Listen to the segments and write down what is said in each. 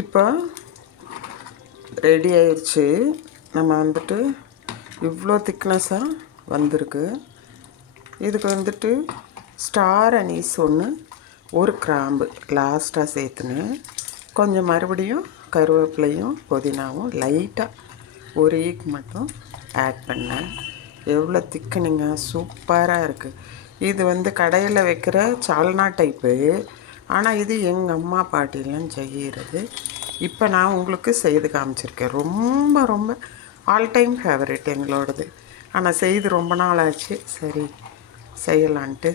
இப்போ ரெடி ஆயிடுச்சு. நம்ம வந்துட்டு இவ்வளோ திக்னஸாக வந்திருக்கு. இதுக்கு வந்துட்டு ஸ்டார் அனீஸ் ஒன்று, ஒரு கிராம்பு லாஸ்ட்டாக சேர்த்துனேன். கொஞ்சம் மறுபடியும் கருவேப்பிலையும் புதினாவும் லைட்டாக ஒரு ஈக் மட்டும் ஆட் பண்ணேன். எவ்வளோ திக்கனிங்க, சூப்பராக இருக்குது. இது வந்து கடையில் வைக்கிற சால்னா டைப்பு. ஆனால் இது எங்கள் அம்மா பாட்டிலாம் செய்கிறது. இப்போ நான் உங்களுக்கு செய்து காமிச்சிருக்கேன். ரொம்ப ரொம்ப ஆல் டைம் ஃபேவரட் எங்களோடது. ஆனால் செய்து ரொம்ப நாள் ஆச்சு. சரி செய்யலான்ட்டு.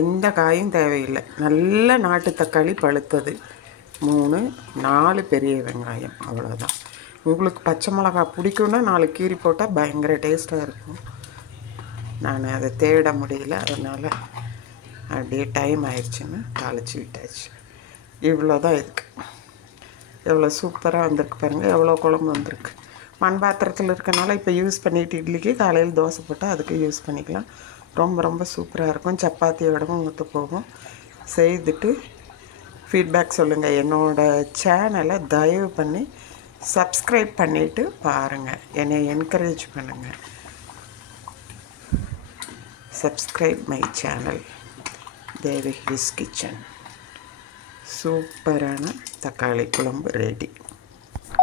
எந்த காயும் தேவையில்லை. நல்ல நாட்டு தக்காளி பழுத்தது 3, 4 பெரிய வெங்காயம், அவ்வளோதான். உங்களுக்கு பச்சை மிளகா பிடிக்குன்னா 4 கீரி போட்டால் பயங்கர டேஸ்ட்டாக இருக்கும். நான் அதை தேட முடியல, அதனால் அப்படியே டைம் ஆயிடுச்சுன்னு தாளித்து விட்டாச்சு. இவ்வளோ தான் இதுக்கு. எவ்வளோ சூப்பராக வந்திருக்கு பாருங்கள். எவ்வளோ குழம்பு வந்திருக்கு. மண் பாத்திரத்தில் இருக்கனால இப்போ யூஸ் பண்ணிவிட்டு இட்லிக்கு காலையில் தோசை போட்டால் அதுக்கு யூஸ் பண்ணிக்கலாம். ரொம்ப ரொம்ப சூப்பராக இருக்கும். சப்பாத்தியோடவும் ஊற்ற போகும். செய்துட்டு ஃபீட்பேக் சொல்லுங்கள். என்னோடய சேனலை தயவு பண்ணி சப்ஸ்கிரைப் பண்ணிவிட்டு பாருங்கள். என்னை என்கரேஜ் பண்ணுங்கள். Subscribe my channel Devaki's kitchen. சூப்பரான தக்காளி குழம்பு ரெடி.